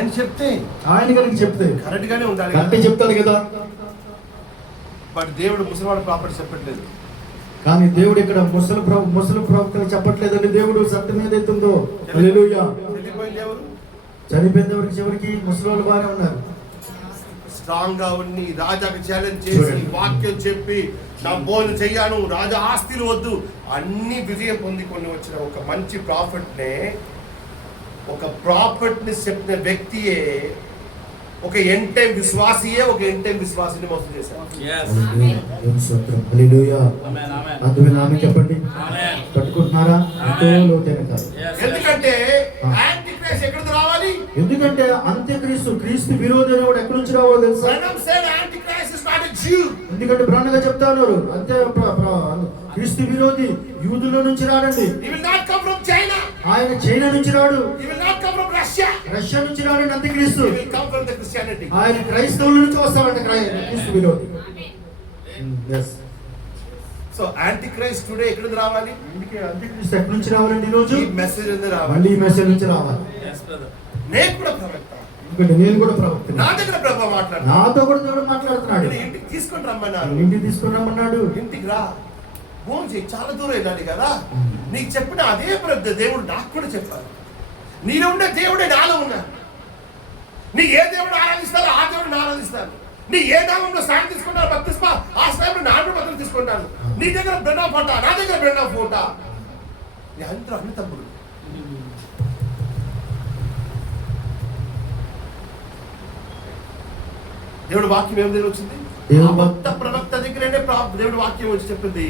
ఆయన కనుక చెప్తే కరెక్ట్ గానే ఉండాలి, కరెక్ట్ చెప్తాడు కదా. బట్ దేవుడు ముసలివాడు ప్రాపర్టీ చెప్పట్లేదు. కానీ దేవుడు ఇక్కడ ముసలి ప్రవక్తలు చెప్పట్లేదండి. దేవుడు సత్యం ఏదైతుందో హల్లెలూయా. చనిపోయింది ఎవరికి? చివరికి ముసలి బాగానే ఉన్నారు. స్ట్రాంగ్ గా ఉండి రాజాకి ఛాలెంజ్ చేసి వాక్యం చెప్పి నా బోలు చెయ్యాను, రాజా ఆస్తులు వద్దు, అన్ని విజయం పొందుకొని వచ్చిన ఒక మంచి ప్రాఫిట్ ని చెప్పిన వ్యక్తియే ఒక ఎండ్ టైం విశ్వాసియే ఒక ఎండ్ టైం విశ్వాసిని మోసం చేశారు. చెప్పండి, పట్టుకుంటున్నారా? ఎందుకంటే యాంటిక్రైస్ట్ ఎక్కడికి రావాలి? ఎందుకంటే అంత్యక్రీస్తు క్రీస్తు విరోధి అనేవాడు ఎక్కడి నుంచి రావాలో తెలుసా? ఎందుకంటే బ్రాండ్గా చెప్తా ఉన్నారు, క్రీస్తు విరోధి యూదుల నుంచి రాడండి. ఆయన చైనా నుంచి రాడు, రష్యా నుంచి రాడండి. అంత్యక్రీస్తు ఆయన క్రైస్తవుల నుంచి వస్తాడంట క్రీస్తు విరోధి. సో యాంటిక్రైస్ట్ టుడే ఎక్కడికి రావాలి? అంత్యక్రీస్తు ఎక్కడి నుంచి రావాలండి? ఈ రోజు మెసేజ్ మళ్ళీ ఈ మెసేజ్ నుంచి రావాలి. నేను కూడా ప్రవక్త, నేను కూడా ప్రవక్త, నా దగ్గర ప్రభు మాట్లాడు, నాతో కూడా దేవుడు మాట్లాడుతున్నాడు. ఇంటికి తీసుకొని రమ్మన్నాడు, ఇంటికి తీసుకొని రమ్మన్నాడు. ఇంటికి రా, ఫోన్ చేయి, చాలా దూరం వెళ్ళాలి కదా. నీకు చెప్పిన అదే దేవుడు నాకు కూడా చెప్పారు. నీలో ఉండే దేవుడే నాలో ఉన్నా. నీ ఏ దేవుడు ఆరాధిస్తారో ఆ దేవుడు ఆరాధిస్తాను. నీ ఏ నామంలో స్నానం తీసుకుంటారో బప్తిస్మా ఆ స్నానంలో నాన్న బతులు తీసుకుంటాను. నీ దగ్గర బ్రెండా ఫోటా, నా దగ్గర బ్రెండా ఫోటా. నీ అందరూ అన్ని తమ్ముడు. దేవుడు వాక్యం ఏం దగ్గర వచ్చింది? ప్రవక్త దగ్గరనే దేవుడు వాక్యం వచ్చి చెప్పింది,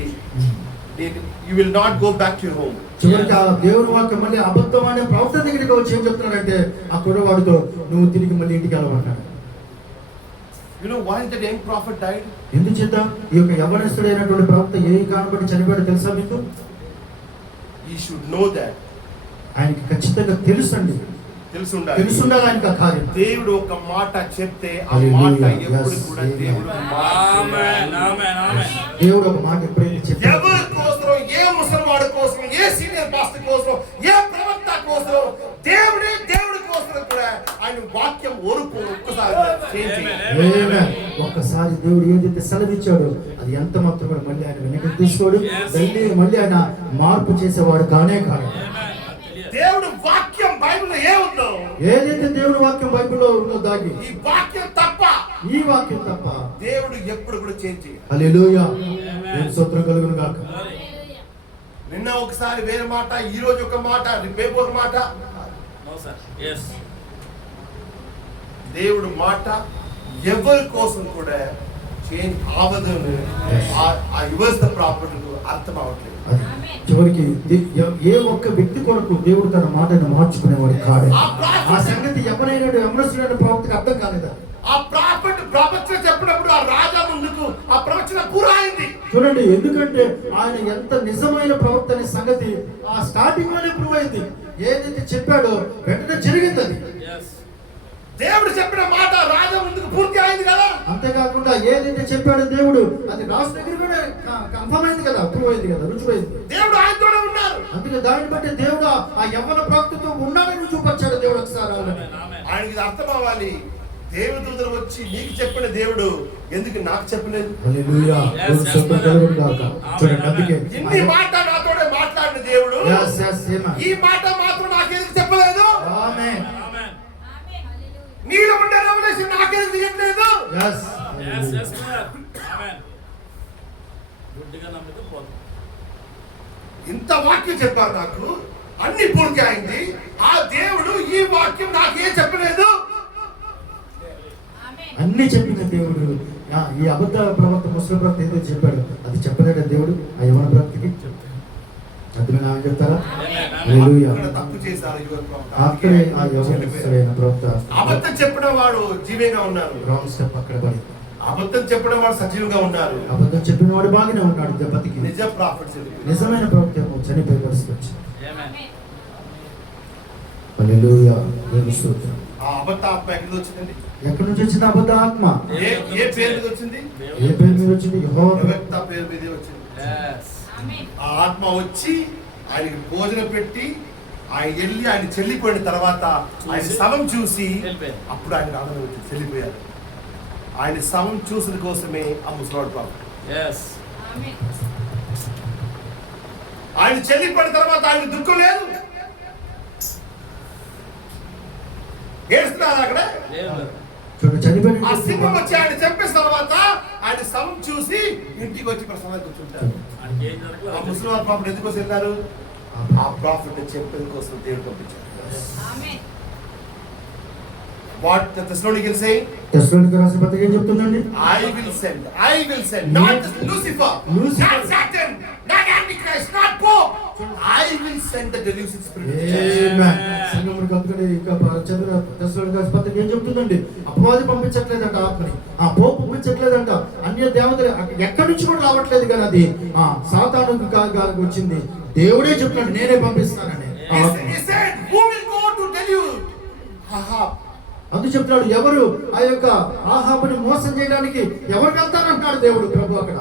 you will not go back to your home. చివరికి ఆ దేవుని వాక్యం మళ్ళీ అబద్ధం అనే ప్రవక్త దగ్గరికి వచ్చి ఏం చెప్తున్నాడంటే ఆ కుర్రవాడితో నువ్వు తిరిగి మళ్ళీ ఇంటికి వెళ్ళమంటాడు. You know why that young prophet died? ఎందుచేత ఈ యొక్క యవ్వనస్తుడైనటువంటి ప్రవక్త ఏ కారణం చనిపోయాడో తెలుసా మీకు? He should know that. ఆయనకి ఖచ్చితంగా తెలుసండి, తెలుసుండాలి ఆయనకి ఆ కార్యం. దేవుడు ఒక మాట చెప్తే ఆ మాట ఎప్పుడు కూడా దేవుడు ఒక మాట ఎప్పుడైతే చెప్తే ఎవరి కోసం, ఏ ముసలివాడి కోసం, ఏ సీనియర్ పాస్టర్ కోసం, ఏ ప్రవక్త కోసం, దేవుడి కోసం కూడా ఆయన వాక్యం ఒక్కసారి దేవుడు ఏదైతే సెలవిచ్చాడో అది ఎంత మాత్రం కూడా మళ్ళీ ఆయన వెనక్కి తీసుకోడు, మళ్ళీ ఆయన మార్పు చేసేవాడు కానే కాదు. దేవుడు వాక్యం బైబిల్లో ఏముందో, ఏదైతే దేవుడి వాక్యం బైబిల్లో ఉందో దాగి ఈ వాక్యం తప్ప దేవుడు ఎప్పుడు కూడా చేంజ్ చేయడు. హల్లెలూయా, దేవుని స్తోత్రం కలుగును గాక. నిన్న ఒకసారి వేరే మాట, ఈ రోజు ఒక మాట, రేపు ఒక మాట. దేవుడు మాట ఎవరి కోసం కూడా చేంజ్ అవ్వదు. అర్థం అవ్వట్లేదు. చివరికి ఏ ఒక్క వ్యక్తి కొరకు దేవుడు తన మాటను మార్చుకునేవాడు కాదు. ఆ సంగతి ఎవరైనా విమర్శించిన ప్రవక్తకి అర్థం కాలేదా? ఆ ప్రవచన చెప్పినప్పుడు ఆ రాజా ముందుకు ఆ ప్రవచన పూరైంది. చూడండి, ఎందుకంటే ఆయన ఎంత నిజమైన ప్రవక్త అనే సంగతి ఆ స్టార్టింగ్ లోనే ప్రూవ్ అయింది. ఏదైతే చెప్పాడో వెంటనే జరిగింది. అది దేవుడు చెప్పిన మాట రాజా ముందుకు పూర్తి అయింది కదా. అంతేకాకుండా ఏదైతే చెప్పాడో దేవుడు అది రాజు దగ్గర కూడా కన్ఫర్మ్ అయింది కదా, ప్రూవ్ అయింది కదా, రుజువైంది. దేవుడు ఆయనతోనే ఉన్నారు. అందుకే దాన్ని బట్టి దేవుడు ఆ యవ్వన ప్రవక్తతో ఉన్నాడని చూపించాడు దేవుడు ఒకసారి. ఆయనకి అర్థం అవ్వాలి, దేవదూతలు వచ్చి నీకు చెప్పిన దేవుడు ఎందుకు నాకు చెప్పలేదు? ఇన్ని మాట నాతోనే మాట్లాడిన దేవుడు ఈ మాట మాత్రం నాకెందుకు చెప్పలేదు? నీలో ఉండే రెవల్యూషన్ నాకెందుకు తీయట్లేదు? ఇంత వాక్యం చెప్పారు నాకు, అన్ని పూర్తి అయింది. ఆ దేవుడు ఈ వాక్యం నాకేం చెప్పలేదు? అన్ని చెప్పిన దేవుడు ఈ అబద్ధ ప్రవక్త ముస్లిం ప్రవక్త ఏదో చెప్పాడు అది చెప్పలేట దేవుడు ఆ యవన ప్రవక్తకి అర్థమైన చెప్తారా? అక్కడే ఆ యవన ప్రవక్త అబద్ధం చెప్పిన వాడు జీవేగా ఉన్నారు, రాంగ్ స్టెప్ అక్కడ పడి. అబద్ధం చెప్పిన వాడు సజీవంగా ఉన్నారు, అబద్ధం చెప్పిన వాడు బాగానే ఉన్నాడు దెబ్బతికి. నిజమైన ప్రవక్త చనిపోయే పరిస్థితి వచ్చింది. హల్లెలూయా, దేవుని స్తోత్రం. ఆ అబద్ధ ఆత్మ ఎక్కడి నుంచి వచ్చిందండి? ఎక్కడి నుంచి వచ్చింది అబద్ధ ఆత్మ? ఏ పేరు మీద వచ్చింది? ఏ పేరు మీద వచ్చింది? యెహోవా ప్రవక్త పేరు మీద వచ్చింది. ఆ ఆత్మ వచ్చి ఆయనకి భోజనం పెట్టి ఆయన వెళ్ళి ఆయన చెల్లిపోయిన తర్వాత ఆయన శవం చూసి అప్పుడు ఆయన ఆనందం వచ్చి చెల్లిపోయారు. ఆయన శవం చూసిన కోసమే ఆ ముసలాడు పాపం. ఆయన చెల్లిపోయిన తర్వాత ఆయన దుఃఖం లేదు, ఏడుస్తున్నారు అక్కడ. ఆ సింహం వచ్చి ఆయన చంపేసిన తర్వాత ఆయన శవం చూసి ఇంటికి వచ్చి ప్రసంగానికి కూర్చుంటారు. ఆ ముసలివారు పాపం ఎందుకోసం వెళ్ళారు? ఆ ప్రాఫిట్ చెప్పేది కోసం దేవుడు పంపించారు. What the Thessalonians say? తెస్సలోనికీయులకు రాసిన పత్రిక ఏం చెప్తుందండి? I will send, not Lucifer, not Satan, not Antichrist, not Pope. I will send the delusive spirit. Amen. సంగమునికి అందుకని ఇంకా చంద్ర తెస్సలోనికీయులకు రాసిన పత్రిక ఏం చెప్తుందండి? అపవాది పంపించట్లేదంట ఆత్మని, ఆ పోపు పంపించట్లేదంట, అన్య దేవతలు ఎక్కడి నుంచి కూడా రావట్లేదు కానీ అది సాతానుకు వచ్చింది. దేవుడే చెప్తున్నాడు నేనే పంపిస్తానని. He said, who will go to delude? అందుకు చెప్తున్నాడు, ఎవరు ఆ యొక్క ఆహాబుని మోసం చేయడానికి ఎవరు వెళ్తారంటాడు దేవుడు ప్రభు అక్కడ.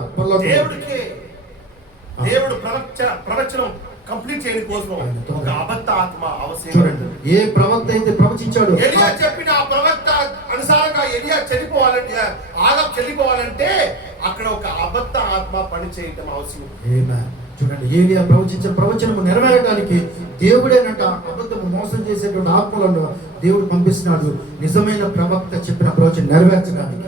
దేవుడు ప్రవచనం కంప్లీట్ చేయడం కోసం ఒక అబద్ధ ఆత్మ అవసరం. చూడండి, ఏ ప్రవక్త అయితే ప్రవచించాడు, ఎలియా చెప్పిన ఆ ప్రవక్త అనుసారంగా ఎలియా చెల్లిపోవాలంటే, ఆహాబ్ చెల్లిపోవాలంటే అక్కడ ఒక అబద్ధ ఆత్మ పని చేయటం అవసరం. చూడండి, ఏలియా ప్రవచించిన ప్రవచనము నెరవేరడానికి దేవుడేనంట అబద్ధము మోసం చేసేటువంటి ఆత్మలను దేవుడు పంపిస్తున్నాడు నిజమైన ప్రవక్త చెప్పిన ప్రవచనం నెరవేర్చడానికి.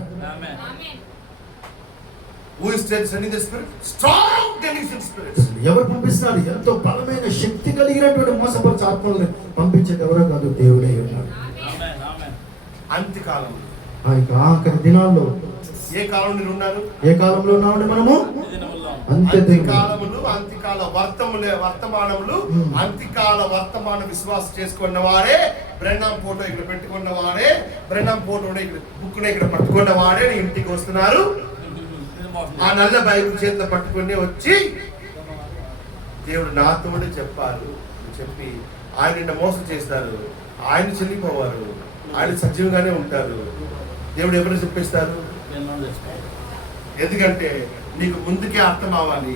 ఎవరు పంపిస్తున్నారు? ఎంతో బలమైన శక్తి కలిగినటువంటి మోసపరచు ఆత్మలను పంపించేది ఎవరో కాదు, దేవుడే ఉన్నాడు. అంత్యకాలం, ఆ యొక్క ఆఖరి దినాల్లో ఏ కాలంలో ఉన్నారు? ఏ కాలంలో ఉన్నామండి మనము? అంత్యకాల వర్తమానములు అంత్యకాల వర్తమాన విశ్వాసం చేసుకున్న వాడే, బ్రెన్నాం ఫోటో ఇక్కడ పెట్టుకున్న వాడే, బ్రెన్నాం ఫోటో ఇక్కడ బుక్ ఇక్కడ పట్టుకున్న వాడే ఇంటికి వస్తున్నారు. ఆ నల్ల బైబిల్ చేతిలో పట్టుకుని వచ్చి దేవుడు నాతోనే చెప్పారు చెప్పి ఆయన మోసం చేస్తారు, ఆయన చెల్లిపోవారు, ఆయన సజీవంగానే ఉంటారు. దేవుడు ఎవరు చెప్పేస్తారు? ఎందుకంటే నీకు ముందుకే అర్థం అవ్వాలి,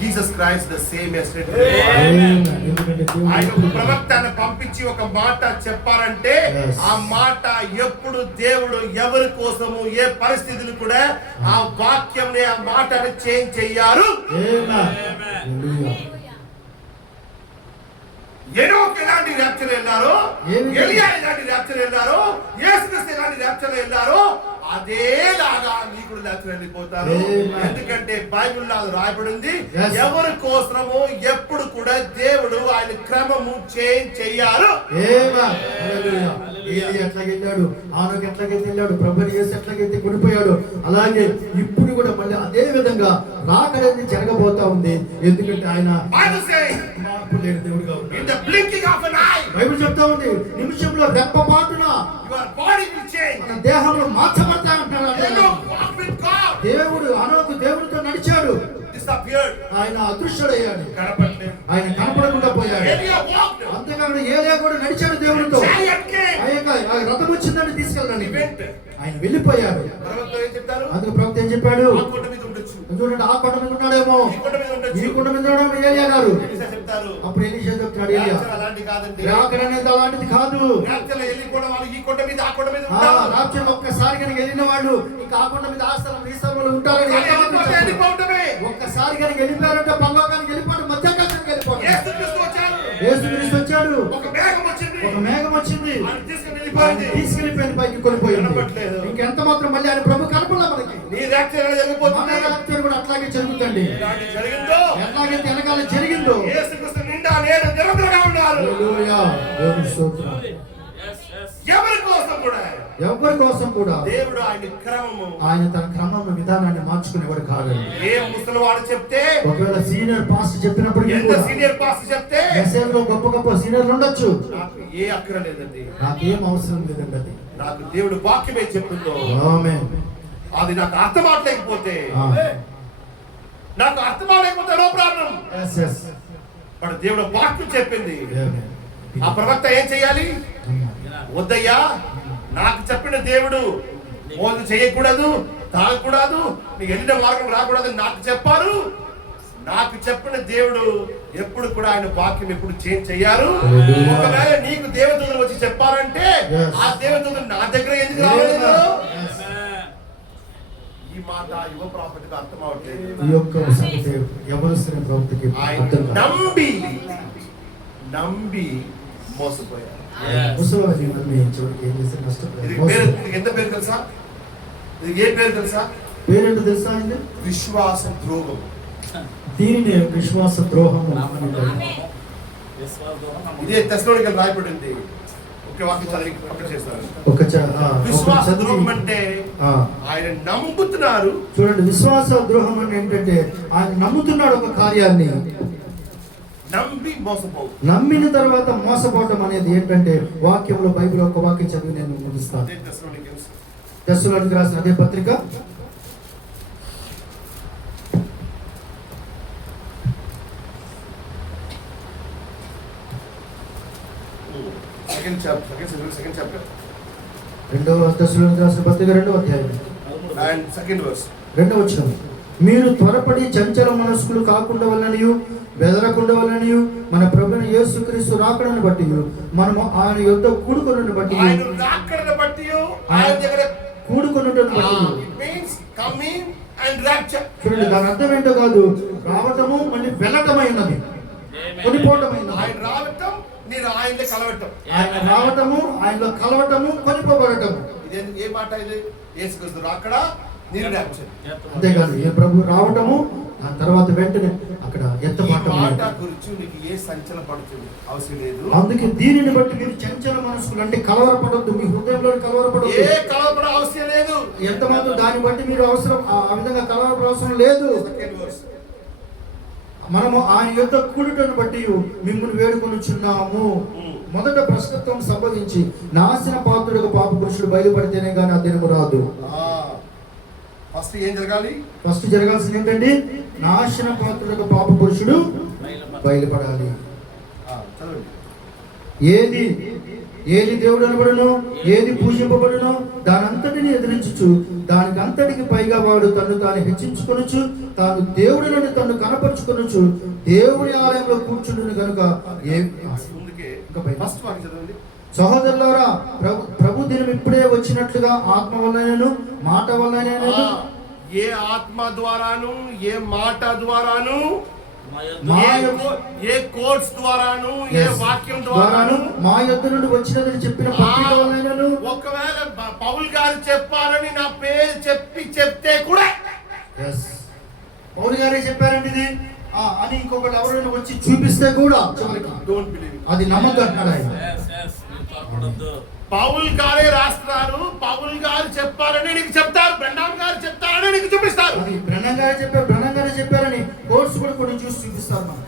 Jesus Christ the same yesterday. ఆయన ప్రవక్తను పంపించి ఒక మాట చెప్పారంటే ఆ మాట ఎప్పుడు దేవుడు ఎవరి కోసము ఏ పరిస్థితులు కూడా ఆ వాక్యం ఆ మాటను చేంజ్ చెయ్యారు. ఎనోక్ ఎలాంటి ర్యాప్చర్ వెళ్ళారో, ఎలియా ఎలాంటి ర్యాప్చర్ వెళ్ళారో, యేసుక్రీస్తు ఎలాంటి ర్యాప్చర్ వెళ్ళారో అదేలాగా మీకు ర్యాప్చర్ వెళ్ళిపోతారు. ఎందుకంటే బైబిల్లో రాయబడింది, ఎవరి కోసము ఎప్పుడు కూడా దేవుడు ఆయన క్రమము చేంజ్ చెయ్యారు. ఎట్లాగెళ్ళాడు, ఆనోకు ఎట్లాగైతే వెళ్ళాడు, ప్రభుని యేసు ఎట్లాగైతే కొనిపోయాడు, అలాగే ఇప్పుడు కూడా మళ్ళీ అదే విధంగా రాకడని జరగబోతా ఉంది. ఎందుకంటే ఆయన మార్పు లేని దేవుడుగా ఉన్నాడు. బైబిల్ చెప్తా ఉంది, నిమిషంలో రెప్పపాటున మన దేహంలో మార్చబడతా అంటున్నాడు. దేవుడు ఆనోకు దేవుడితో నడిచాడు, ఆయన అదృశ్యుడయ్యాడు, ఆయన కనపడకుండా పోయాడు. అంతేకాకుండా ఏలియా కూడా నడిచాడు దేవుడితో. రథం వచ్చిందని తీసుకెళ్ళండి, ఆయన వెళ్ళిపోయాడు. అందుకు ప్రవక్త ఏం చెప్పాడు? చూడండి, ఆ కొండ మీద ఉన్నాడేమో, ఈ కొండ మీద ఉన్నాడేమో ఏలియా గారు. అప్పుడు ఎలీషా చెప్తాడు, రాకడ అనేది అలాంటిది కాదు. రాజ్యం ఒక్కసారి కనుక వెళ్ళిన వాళ్ళు ఇంకా ఆ కొండ మీద ఆస్థలం ఈ స్థలంలో ఉంటారని ఒక్కసారి కనుక వెళ్ళిపోయారంటే పరలోకానికి వెళ్ళిపోవడం, మధ్యాకాశానికి వెళ్ళిపోవడం. యేసుక్రీస్తు వచ్చాడు, ఒక మేఘం వచ్చింది, తీసుకెళ్ళిపోయింది, పైకి కొనిపోయింది. ఇంకెంత మాత్రం మళ్ళీ ఆయన ప్రభు కనపడలే మనకి. కూడా అట్లాగే జరుగుతుంది, ఎట్లాగైతే వెనకాల జరిగిందో. ఎవరి కోసం కూడా దేవుడు ఆయన తన క్రమం విధానాన్ని మార్చుకునేవాడు కాదు. ఏ ముసలివాడు చెప్తే, ఒకవేళ సీనియర్ పాస్టర్ చెప్పినప్పుడు గొప్ప గొప్ప సీనియర్లు ఉండొచ్చు, నాకు ఏ అక్కర లేదండి, నాకేం అవసరం లేదండి. అది నాకు దేవుడు వాక్యమే చెప్తుందో అది నాకు అర్థం అవలేకపోతే, నాకు అర్థం అవలేకపోతే నో ప్రాబ్లం. బట్ దేవుడు వాక్యం చెప్పింది, ఆ ప్రవక్త ఏం చెయ్యాలి? వద్దయ్యా, నాకు చెప్పిన దేవుడు మోసం చేయకూడదు, తాగకూడదు, నీకు వెళ్ళిన మార్గం రాకూడదు నాకు చెప్పారు. నాకు చెప్పిన దేవుడు ఎప్పుడు కూడా ఆయన వాక్యం ఎప్పుడు చేంజ్ చెయ్యారు. Hallelujah. ఒకవేళ నీకు దేవదూతలు వచ్చి చెప్పారంటే Yes. ఆ దేవదూతలు నా దగ్గర ఎందుకు రాలేదు? Yes. ఈ మాట యువ ప్రాఫిట్కి అర్థం అవట్లేదు. ఈ యొక్క సంగతి యవనస్తుల ప్రవృత్తికి ఆయన అర్థం కాదు. నమ్మి మోసపోయారు. ముసలి నమ్మి చివరికి ఏం చేస్తే ఇది నష్టపోయారు. ఇది ఎంత పేరు తెలుసా? ఇది ఏ పేరు తెలుసా? పేరేంటో తెలుసా ఆయన? విశ్వాస ద్రోహం. దీనిని విశ్వాస ద్రోహము అని ఇదే తెస్సలోనికైలు రాయబడింది. ఒకే వాక్యం చదివి పక్కన చేస్తారు. విశ్వాస ద్రోహం అంటే ఆయన నమ్ముతున్నారు. చూడండి, విశ్వాస ద్రోహం అంటే ఏంటంటే ఆయన నమ్ముతున్నాడు ఒక కార్యాన్ని, నమ్మి మోసపోవు. నమ్మిన తర్వాత మోసపోవటం అనేది ఏంటంటే వాక్యంలో బైబిల్ ఒక వాక్యం చదివి నేను ముగిస్తాను. అదే తెస్సలోనికైలు. తెస్సలోనికైలకు రాసిన అదే పత్రిక 2nd chapter. రెండవ తెస్సలోనికైలకు రాసిన పత్రిక 2వ అధ్యాయం And 2nd verse. 2వ వచనం. మీరు త్వరపడి చంచల మనస్కులు కాకుండా వలననియు బెదరకుండా వలననియు మన ప్రభువైన యేసుక్రీస్తు రాకడను బట్టి మనము ఆయన యొద్ద కూడుకొనుటను బట్టి ఆయన రాకడను బట్టి ఆయన దగ్గర కూడుకొనుటను బట్టి it means coming and rapture. చూడండి, దాని అర్థం ఏంటో కాదు, రావటము మళ్ళీ వెళ్ళటమైనది, కొనిపోవటమైనది. ఆయన రావటం, నేను ఆయనలో కలవటం. ఆయన రావటము, ఆయనలో కలవటము, కొనిపోబడటము. ఇది ఏ మాట? ఇది యేసుక్రీస్తు రాకడా, నేను rapture. అంతేకాదు, ఏ ప్రభు రావటము, ఆ తర్వాత వెంటనే అక్కడ ఈ ఎత్తపాటం. మాట గురించి నీకు ఏ సంచలన పడుతుంది అవసరం లేదు. అందుకే దీనిని బట్టి మీరు చంచల మనసుకులు అంటే కలవరపడొద్దు, మీ హృదయంలో కలవరపడొద్దు. ఏ కలవర అవసరం లేదు. ఎంత మాత్రం దాన్ని బట్టి మీరు అవసరం ఆ విధంగా కలవరపడ అవసరం లేదు. 2nd verse. మనము ఆయన యొక్క కూడుటను బట్టి మిమ్మల్ని వేడుకొనుచున్నాము. మొదట భ్రష్టత్వం సంభవించి నాశన పాత్రుడిగా పాప పురుషుడు బయలుపడితేనే కానీ ఆ దినము రాదు. ఫస్ట్ ఏం జరగాలి? ఫస్ట్ జరగాల్సింది ఏంటండి? నాశన పాత్రుడిగా పాప పురుషుడు బయలుపడాలి. ఏది ఏది దేవుడు అనబడును, ఏది పూజింపబడును, దానంతటిని ఎదిరించుచు దానికి అంతటికి పైగా వాడు తను తాను హెచ్చించుకొనుచు తాను దేవుడిని తను కనపరుచుకొనుచు దేవుని ఆలయంలో కూర్చుండును కనుక సహోదరులారా, ప్రభు దినం ఇప్పుడే వచ్చినట్లుగా ఆత్మ వల్లనను మాట వల్లనను, ఏ ఆత్మ ద్వారాను, ఏ మాట ద్వారాను, ఏ కోర్స్ ద్వారాను, ఏ వాక్యం ద్వారాను మా యొద్ద నుండి వచ్చినదని చెప్పిన పత్రిక వల్లనను. ఒకవేళ పౌలు గారు చెప్పారని నా పేరు చెప్తే కూడా, పౌలు గారే చెప్పారండి ఇది అని ఇంకొకటి ఎవరైనా వచ్చి చూపిస్తే కూడా డోంట్ బిలీవ్. అది నమ్మకంటున్నాడు ఆయన. పౌల్ గారే రాస్తున్నారు, పౌల్ గారు చెప్పారని నీకు చెప్తారు, బ్రహ్నాం గారు చెప్తారని నీకు చూపిస్తారు. అది బ్రహ్నాం గారే చెప్పారని కోర్స్ కూడా కొన్ని చూసి చూపిస్తారు. మనం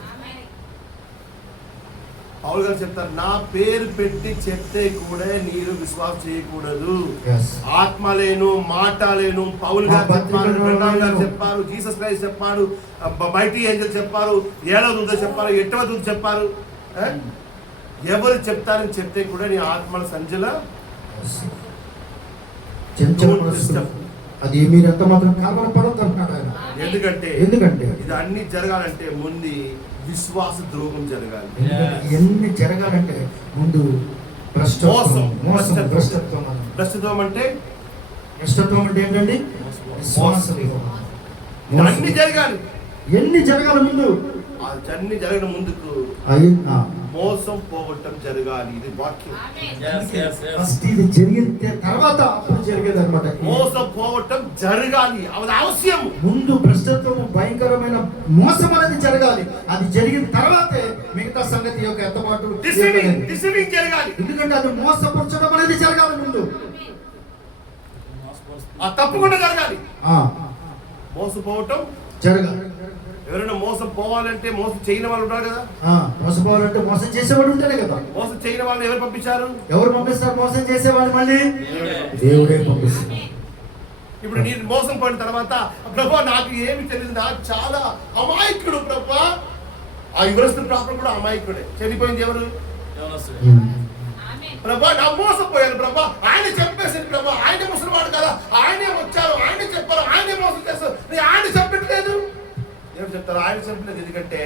పౌల్ గారు చెప్తారు, నా పేరు పెట్టి చెప్తే కూడా మీరు విశ్వాసం చేయకూడదు. ఆత్మ లేను, మాట లేను. పౌల్ గారు చెప్పారు, బ్రహ్నాం గారు చెప్పారు, జీసస్ క్రైస్ట్ చెప్పారు, మైటీ ఏంజల్ చెప్పారు, 7వ దూత చెప్పారు, 8వ దూత చెప్పారు. ఎవరు చెప్తారని చెప్తే కూడా నీ ఆత్మల సంజల అది మీరు ఎంత మాత్రం కలవరపడొద్దు అంటున్నాడు ఆయన. ఎందుకంటే ఇది అన్ని జరగాలంటే ముందు విశ్వాస ద్రోహం జరగాలి. ఎన్ని జరగాలంటే ముందు భ్రష్టత్వం అంటే ఏంటండి? అన్ని జరగాలి. ఎన్ని జరగాలి ముందు? అన్ని జరగడం ముందుకు మోసం పోగొట్టడం జరగాలి. ఇది వాక్యం. ఫస్ట్ ఇది జరిగిన తర్వాత అప్పుడు జరిగేది అన్నమాట. మోసం పోగొట్టడం జరగాలి, అది అవశ్యం. ముందు భ్రష్టత్వం, భయంకరమైన మోసం అనేది జరగాలి. అది జరిగిన తర్వాతే మిగతా సంగతి యొక్క ఎత్తబాటు డిసీవింగ్ జరగాలి. ఎందుకంటే అది మోసపరచడం అనేది జరగాలి ముందు. తప్పకుండా జరగాలి. మోసపోవటం జరగాలి. ఎవరైనా మోసం పోవాలంటే మోసం చేయని వాళ్ళు ఉంటారు కదా. మోసపోవాలంటే మోసం చేసేవాడు ఉంటాడే కదా. మోసం చేయని వాళ్ళు ఎవరు పంపించారు? ఎవరు పంపిస్తారు? మోసం చేసేవాడు మళ్ళీ దేవుడే పంపిస్తారు. ఇప్పుడు నేను మోసం పోయిన తర్వాత, ప్రభా నాకు ఏమి తెలియదు, నాకు చాలా అమాయకుడు ప్రభా. ఆ యువరస్తు ప్రాపర్ కూడా అమాయకుడే. చనిపోయింది ఎవరు? ప్రభా నా మోసపోయాను ప్రభా, ఆయన చెప్పేసింది ప్రభా, ఆయన ముసలివాడు కదా, ఆయనే వచ్చారు, ఆయనే చెప్పారు, ఆయనే మోసం చేస్తారు, ఆయన చెప్పట్లేదు. ఎవరు చెప్తారు? ఆయన చెప్పలేదు. ఎందుకంటే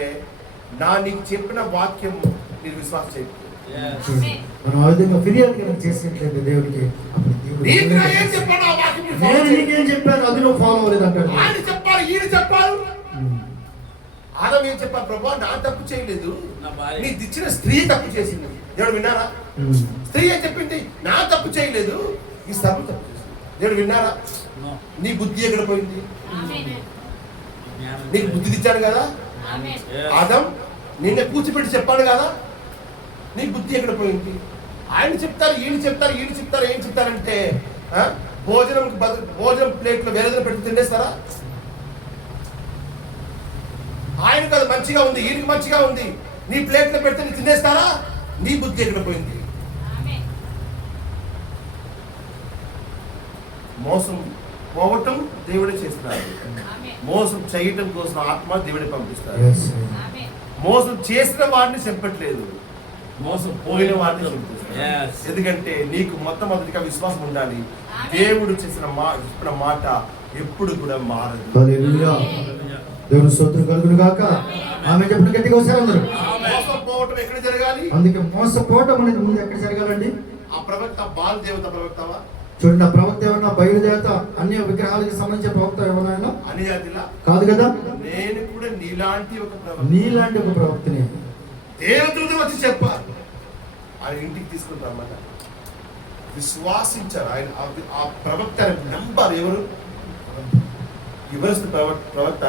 నీకు చెప్పిన వాక్యం మీరు విశ్వాసం చేయకపోతే, మనం ఆ విధంగా ఫిర్యాదు కనుక చేసినట్లయితే దేవుడికి, అప్పుడు దేవుడు నీకు నా ఏం చెప్పాను ఆ వాక్యం మీరు follow నేను చేయండి. నీకేం చెప్పాను అది నువ్వు ఫాలో అవ్వలేదు అంటాడు. ఆయన చెప్పారు, ఈయన చెప్పారు. ఆదం ఏం చెప్పారు? ప్రభు నా తప్పు చేయలేదు, నీకు ఇచ్చిన స్త్రీ తప్పు చేసింది. దేవుడు విన్నారా? స్త్రీ ఏం చెప్పింది? నా తప్పు చేయలేదు, ఈ సభ తప్పు చేసింది. దేవుడు విన్నారా? నీ బుద్ధి ఎక్కడ పోయింది? నీకు బుద్ధి ఇచ్చాడు కదా ఆదం, నిన్నే కూర్చోబెట్టి చెప్పాడు కదా, నీ బుద్ధి ఎక్కడ పోయింది? ఆయన చెప్తారు, ఈయన చెప్తారు, ఈయన చెప్తారు. ఏం చెప్తారంటే భోజనం ప్లేట్లో వేరేదో పెట్టి తినేస్తారా? ఆయన కదా మంచిగా ఉంది, ఈయనకి మంచిగా ఉంది, నీ ప్లేట్లో పెడితే నీ తినేస్తారా? నీ బుద్ధి ఎక్కడ పోయింది? మోసం పోవటం దేవుడే చేస్తున్నాడు, మోసం చేయటం కోసం ఆత్మ దేవుడే పంపిస్తారు. మోసం చేసిన వాడిని చెప్పట్లేదు, మోసం పోయిన వాడిని చెప్తున్నారు. ఎందుకంటే నీకు మొట్టమొదటిగా విశ్వాసం ఉండాలి. దేవుడు చెప్పిన మాట ఎప్పుడు కూడా మారదు. హల్లెలూయా. దేవుని స్తోత్రం కలుగును గాక. ఆమె చెప్పిన గట్టిగా వచ్చారు అందరూ. మోసం పోవటం ఎక్కడ జరగాలి? అందుకే మోసపోవటం అనేది ముందు ఎక్కడ జరగాలండి? ఆ ప్రవక్త బాల్ దేవత ప్రవక్తవా? చూడండి, ఆ ప్రవక్త ఏమన్నా బయలుదేవత అన్య విగ్రహాలకు సంబంధించిన ప్రవక్త ఏమన్నా అని జాతిలా కాదు కదా. నేను కూడా నీలాంటి ఒక ప్రవక్త, నీలాంటి ఒక ప్రవక్తనే దేవదూత వచ్చి చెప్పారు, ఆయన ఇంటికి తీసుకుంటామన్న విశ్వాసించారు. ఆయన ఆ ప్రవక్త నంబర్ ఎవరు? ఎవరు ప్రవక్త?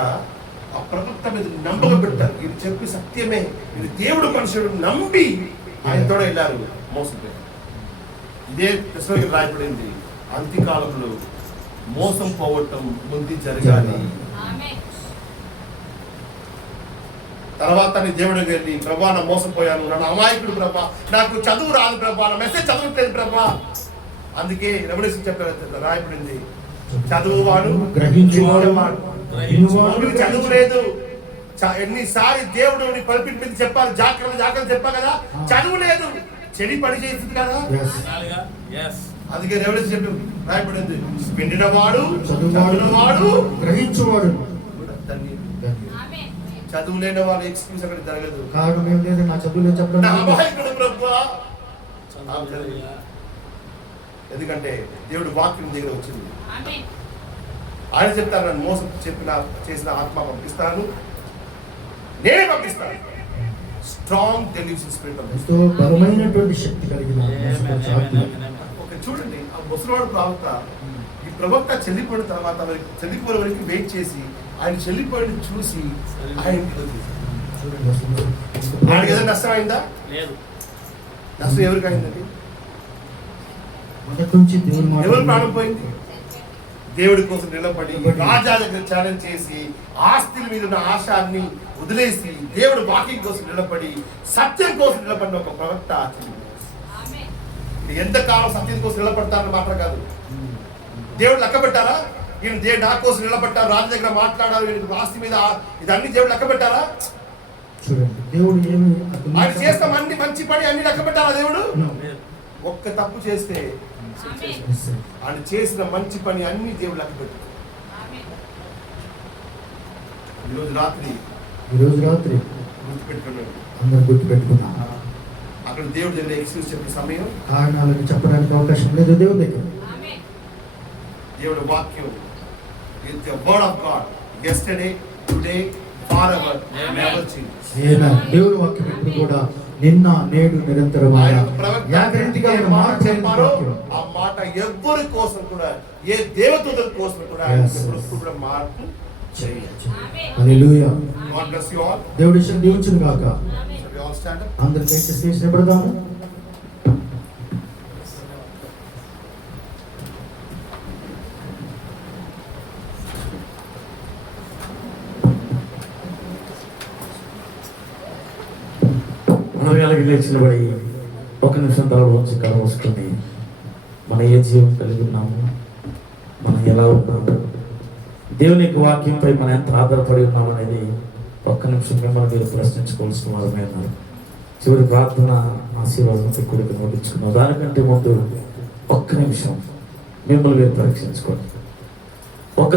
ఆ ప్రవక్త మీద నమ్మకం పెట్టారు. ఇది చెప్పి సత్యమే, ఇది దేవుడు మనుషుడు నమ్మి ఆయనతో వెళ్ళారు. మోసపోయారు. ఇదే కృష్ణకి రాయబడింది, అంత్యకాలంలో మోసం పోవటం ముందు జరగాలి. తర్వాత నీ దేవుడికి వెళ్ళి, ప్రభా నా మోసపోయాను, నన్ను అమాయకుడు ప్రభా, నాకు చదువు రాదు ప్రభా, నా మెసేజ్ చదువులేదు ప్రభా. అందుకే రెవల్యూషన్ చెప్పారు, రాయబడింది, చదువువాడు గ్రహించేవాడు. చదువు లేదు. ఎన్నిసార్లు దేవుడు నీ పల్పిట్ మీద చెప్పాలి, జాగ్రత్త చెప్పా కదా, చదువు లేదు, చెడి పని చేసింది కదా. అందుకే రెవల్యూషన్ చెప్పి రాయబడింది, విండినవాడు చదువువాడు గ్రహించేవాడు. చదువు లేని వాళ్ళ ఎక్స్క్యూజ్ అక్కడ జరగదు. కారణం ఏం లేదు, నా చదువు లేదు చెప్పడం. ఎందుకంటే దేవుడు వాక్యం దగ్గర వచ్చింది. ఆయన చెప్తారు, నన్ను మోసం చేసిన ఆత్మ పంపిస్తాను, నేనే పంపిస్తాను. స్ట్రాంగ్ డెలివరీ స్పిరిట్, ఎంతో బలమైనటువంటి శక్తి కలిగిన చూడండి. ఆ ముసలివాడు ప్రవక్త, ఈ ప్రవక్త చెల్లిపోయిన తర్వాత చెల్లిపోయిన వరకు వెయిట్ చేసి ఆయన చెల్లిపోయిన చూసి ఆయన ఆయనకి ఏదైనా నష్టం అయిందా? నష్టం ఎవరికి అయిందండి? ఎవరు ప్రాణం పోయింది? దేవుడి కోసం నిలబడి రాజా దగ్గర ఛాలెంజ్ చేసి ఆస్తుల మీద ఉన్న ఆశాన్ని వదిలేసి దేవుడు వాక్యం కోసం నిలబడి సత్యం కోసం నిలబడిన ఒక ప్రవక్త. ఎంతకాలం సత్యం కోసం నిలబడతారని మాట కాదు. దేవుడు లెక్క పెట్టారా? ఈయన నా కోసం నిలబడ్డారు, రాజు దగ్గర మాట్లాడారు, ఆస్తి మీద ఇదన్నీ దేవుడు లెక్క పెట్టారా? దేవుడు ఆయన చేస్తాం అన్ని మంచి పని అన్ని లెక్క పెట్టారా దేవుడు? ఒక్క తప్పు చేస్తే ఆయన చేసిన మంచి పని అన్ని దేవుడు లెక్క పెట్టారు. ఈరోజు రాత్రి గుర్తుపెట్టుకున్నాడు, అందరూ గుర్తుపెట్టుకున్నా. అక్కడ దేవుడు దగ్గర ఎక్స్క్యూజ్ చెప్పే సమయం, కారణాలను చెప్పడానికి అవకాశం లేదు దేవుడి దగ్గర. దేవుడి వాక్యం is the word of God yesterday, today, forever, never changes. ఆమేన్. దేవుడి వాక్యం ఎప్పుడు కూడా నిన్న నేడు నిరంతరమైన యాగంటిగా చెప్పారో ఆ మాట ఎవరి కోసం కూడా, ఏ దేవదూతల కోసం కూడా ఎప్పుడు కూడా మార్పు చేయలేదు. హల్లెలూయా. God bless you all. దేవుడి దీవించును గాక. Shall we all stand up? అందరూ దయచేసి నిలబడదాము. నిలబడి ఒక నిమిషం తల వచ్చి కలవసుకొని మన ఏ జీవం కలిగి ఉన్నాము, మనం ఎలా ఉన్నాము, దేవుని యొక్క వాక్యంపై మనం ఎంత ఆధారపడి ఉన్నాము అనేది ఒక్క నిమిషం మిమ్మల్ని మీరు ప్రశ్నించుకోవాల్సిన వారమే ఉన్నారు. చివరి ప్రార్థన ఆశీర్వాదంతో కూడిక నోటించుకున్నాం. దానికంటే ముందు ఒక్క నిమిషం మిమ్మల్ని మీరు పరీక్షించుకోండి.